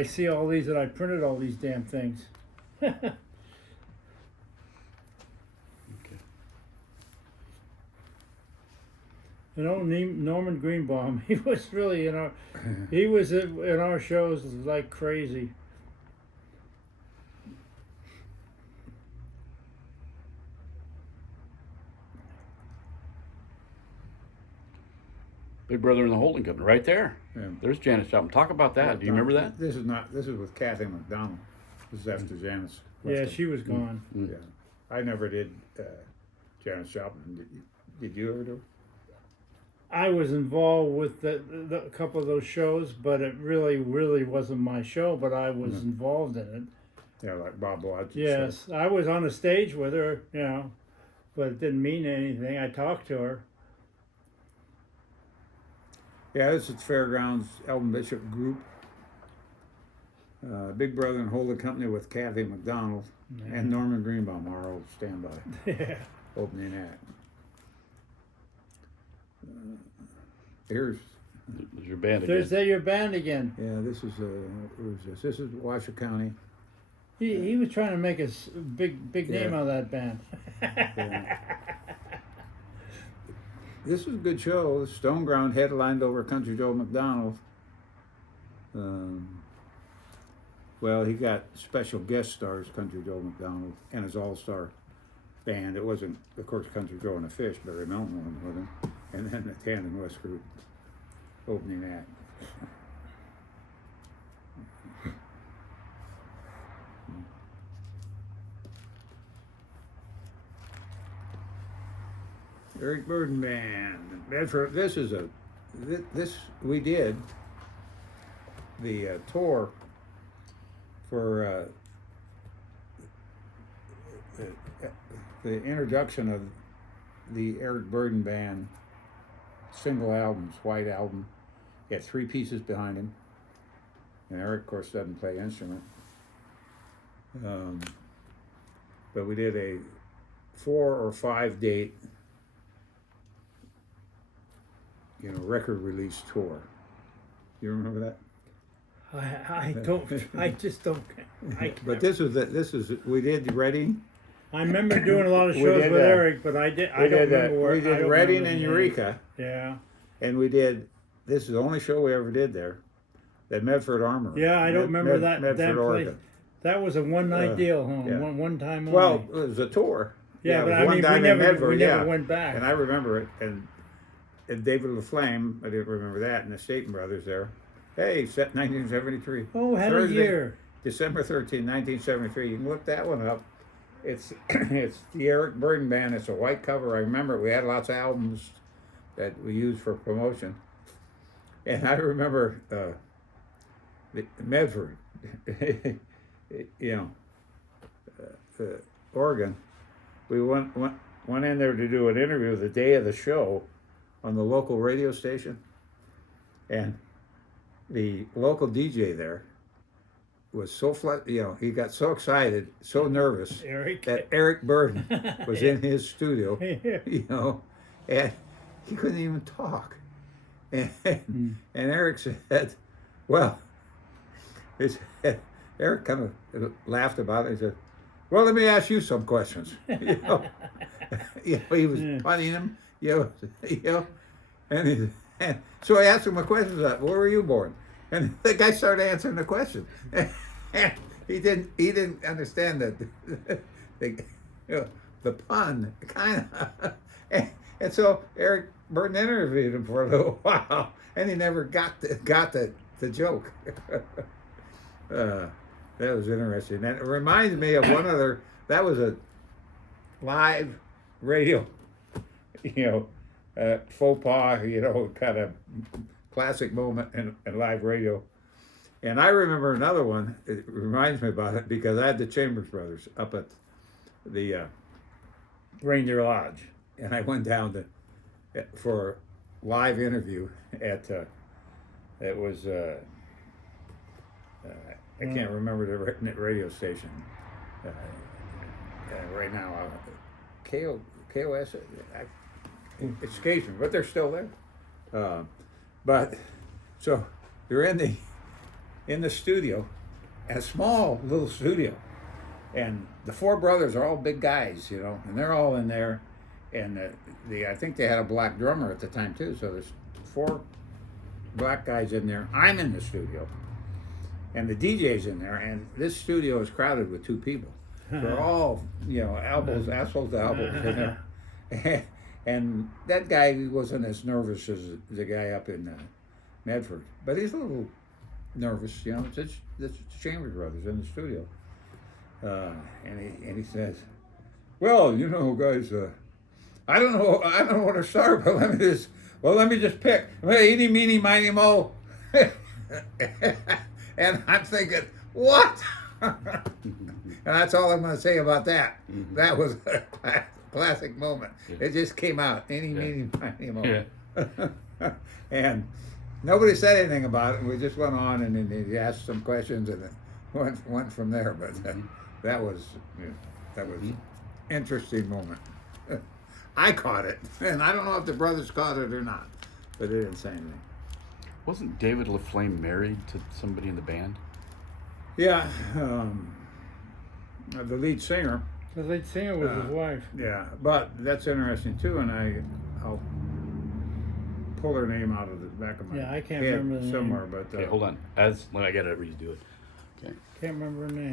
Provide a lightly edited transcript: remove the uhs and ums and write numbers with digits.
I see all these that I printed all these damn things. Okay. You know, Norman Greenbaum, he was really he was in our shows like crazy. Big Brother in the Holding Company, right there. Yeah. There's Janis Joplin. Talk about that. Do you remember that? This is with Kathy McDonald. This is after Janice. Yeah, she was gone. Yeah, I never did Janis Joplin. Did you ever do? I was involved with a couple of those shows, but it really wasn't my show. But I was involved in it. Yeah, like Bob Lodge. Yes, I was on the stage with her, but it didn't mean anything. I talked to her. Yeah, this is Fairgrounds Elton Bishop Group. Big Brother and Holding Company with Kathy McDonald and Norman Greenbaum, our old standby. Yeah. Opening act. Here's There's your band again. There's your band again. yeah. This is who is this? This is Washoe County. He was trying to make a big name Yeah. out of that band. Yeah. This was a good show. Stone Ground headlined over Country Joe McDonald. Well, he got special guest stars, Country Joe McDonald, and his all-star band. It wasn't, of course, Country Joe and the Fish, Barry Melton went with him, and then the Tandem West Group opening act. Eric Burdon Band. Bedford. This is this we did the tour for the introduction of the Eric Burdon Band single albums, white album. He had 3 pieces behind him, and Eric, of course, doesn't play instrument. But we did a 4 or 5 date record release tour. You remember that? I don't. I just don't. But this is we did Reading. I remember doing a lot of We shows did, with Eric, but I don't remember where. We I did don't Reading remember and the name. Eureka, Yeah. and we did. This is the only show we ever did there. At Medford Armory. Yeah, I don't remember that Medford, place. Oregon. That was a one-night deal, huh? yeah. One time only. Well, it was a tour. yeah, it but was I one mean, time in Medford, we yeah. never went back. And I remember it. And David LaFlame, I didn't remember that, and the Staten Brothers there. Hey, 1973. Oh, had a Thursday, year. December 13, 1973. You can look that one up. It's it's the Eric Burdon Band. It's a white cover. I remember we had lots of albums that we used for promotion. And I remember Medford, Oregon. We went in there to do an interview the day of the show on the local radio station. And the local DJ there was so he got so excited, so nervous Eric. that Eric Burdon was in his studio, and he couldn't even talk. And Eric said, well, Eric kind of laughed about it. He said, well, let me ask you some questions. He was funning him, and so I asked him a question. Where were you born? And the guy started answering the question. And he didn't understand that the pun, kind of. And so Eric Burdon interviewed him for a little while, and he never got the joke. That was interesting. And it reminds me of one other. That was a live radio, faux pas, kind of classic moment in live radio. And I remember another one. It reminds me about it because I had the Chambers Brothers up at the Reindeer Lodge, and I went down for a live interview at it was I can't remember the radio station right now. KOS. It escapes me, but they're still there. But so you're in in the studio, a small little studio, and the four brothers are all big guys, you know, and they're all in there, and I think they had a black drummer at the time too. So there's four black guys in there. I'm in the studio, and the DJ's in there, and this studio is crowded with two people. They're all, you know, assholes to elbows in there. And that guy wasn't as nervous as the guy up in Medford, but he's a little nervous, you know. It's the Chambers Brothers in the studio, and he says, "Well, you know, guys, I don't know where to start, but let me just pick. Eeny, meeny, miny, mo." And I'm thinking, what? And that's all I'm going to say about that. Mm-hmm. That was a classic moment. Yeah. It just came out. Any, meeny, miny, mo. Yeah. And nobody said anything about it. We just went on, and then he asked some questions, and it went from there. But that was interesting moment. I caught it, and I don't know if the brothers caught it or not, but they didn't say anything. Wasn't David LaFlame married to somebody in the band? Yeah, the lead singer. The lead singer was his wife. Yeah, but that's interesting too, and I'll pull her name out of the back of my Yeah, I can't head remember the name. somewhere. But Okay, hold on. Let I gotta redo it. Okay. Can't remember her name.